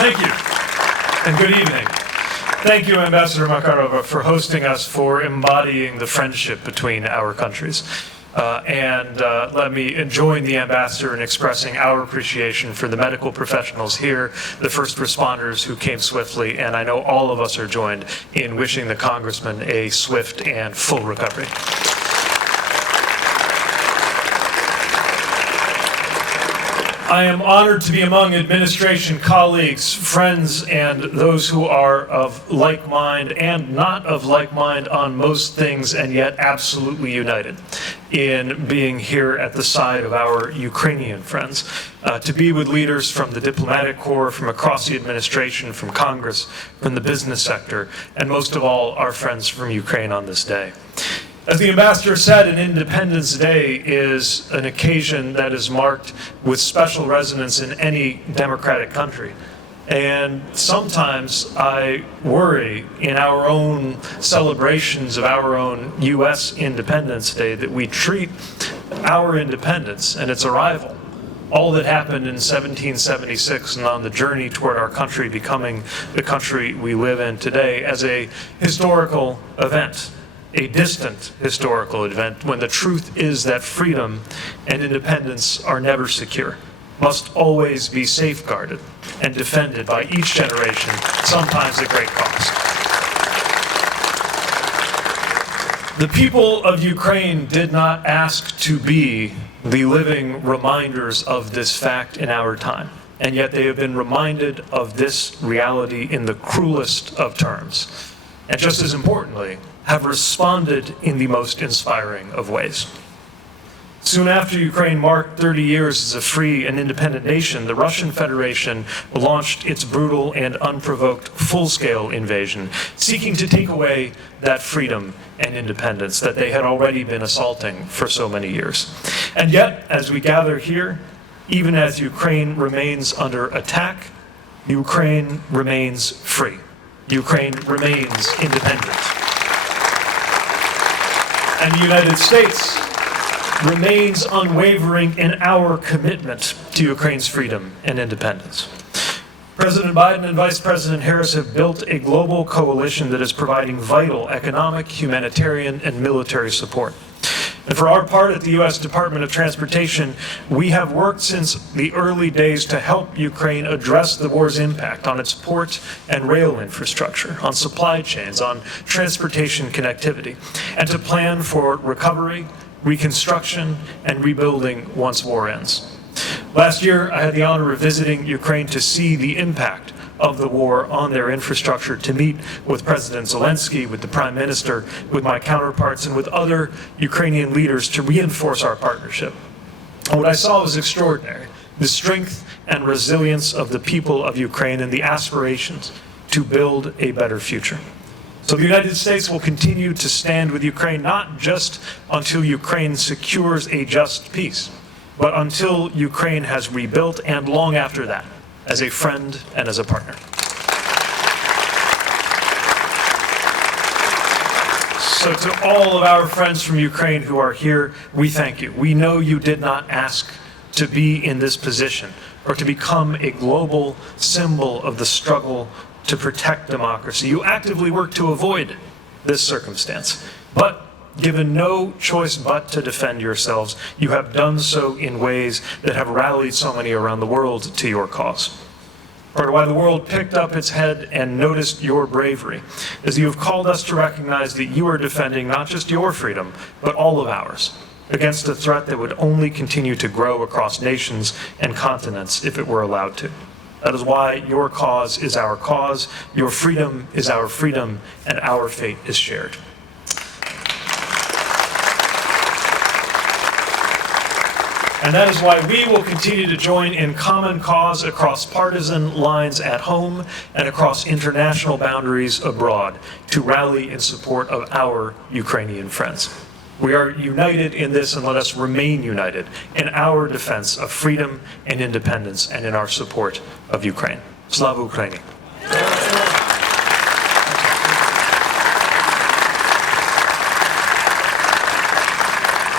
Thank you, and good evening. Thank you, Ambassador Makarova, for hosting us, for embodying the friendship between our countries. Let me join the ambassador in expressing our appreciation for the medical professionals here, the first responders who came swiftly, and I know all of us are joined in wishing the congressman a swift and full recovery. I am honored to be among administration colleagues, friends, and those who are of like mind and not of like mind on most things, and yet absolutely united in being here at the side of our Ukrainian friends, to be with leaders from the diplomatic corps, from across the administration, from Congress, from the business sector, and most of all, our friends from Ukraine on this day. As the ambassador said, an Independence Day is an occasion that is marked with special resonance in any democratic country. And sometimes I worry in our own celebrations of our own U.S. Independence Day that we treat our independence and its arrival, all that happened in 1776 and on the journey toward our country becoming the country we live in today, as a historical event. A distant historical event, when the truth is that freedom and independence are never secure, must always be safeguarded and defended by each generation, sometimes at great cost. The people of Ukraine did not ask to be the living reminders of this fact in our time, and yet they have been reminded of this reality in the cruelest of terms. And just as importantly, have responded in the most inspiring of ways. Soon after Ukraine marked 30 years as a free and independent nation, the Russian Federation launched its brutal and unprovoked full-scale invasion, seeking to take away that freedom and independence that they had already been assaulting for so many years. And yet, as we gather here, even as Ukraine remains under attack, Ukraine remains free. Ukraine remains independent. And the United States remains unwavering in our commitment to Ukraine's freedom and independence. President Biden and Vice President Harris have built a global coalition that is providing vital economic, humanitarian, and military support. And for our part at the U.S. Department of Transportation, we have worked since the early days to help Ukraine address the war's impact on its port and rail infrastructure, on supply chains, on transportation connectivity, and to plan for recovery, reconstruction, and rebuilding once war ends. Last year, I had the honor of visiting Ukraine to see the impact of the war on their infrastructure, to meet with President Zelensky, with the Prime Minister, with my counterparts, and with other Ukrainian leaders to reinforce our partnership. And what I saw was extraordinary: the strength and resilience of the people of Ukraine and the aspirations to build a better future. So the United States will continue to stand with Ukraine, not just until Ukraine secures a just peace, but until Ukraine has rebuilt, and long after that, as a friend and as a partner. So to all of our friends from Ukraine who are here, we thank you. We know you did not ask to be in this position or to become a global symbol of the struggle to protect democracy. You actively work to avoid this circumstance. But given no choice but to defend yourselves, you have done so in ways that have rallied so many around the world to your cause. Part of why the world picked up its head and noticed your bravery is you have called us to recognize that you are defending not just your freedom, but all of ours, against a threat that would only continue to grow across nations and continents if it were allowed to. That is why your cause is our cause, your freedom is our freedom, and our fate is shared. And that is why we will continue to join in common cause across partisan lines at home and across international boundaries abroad to rally in support of our Ukrainian friends. We are united in this, and let us remain united in our defense of freedom and independence and in our support of Ukraine. Slava Ukraini!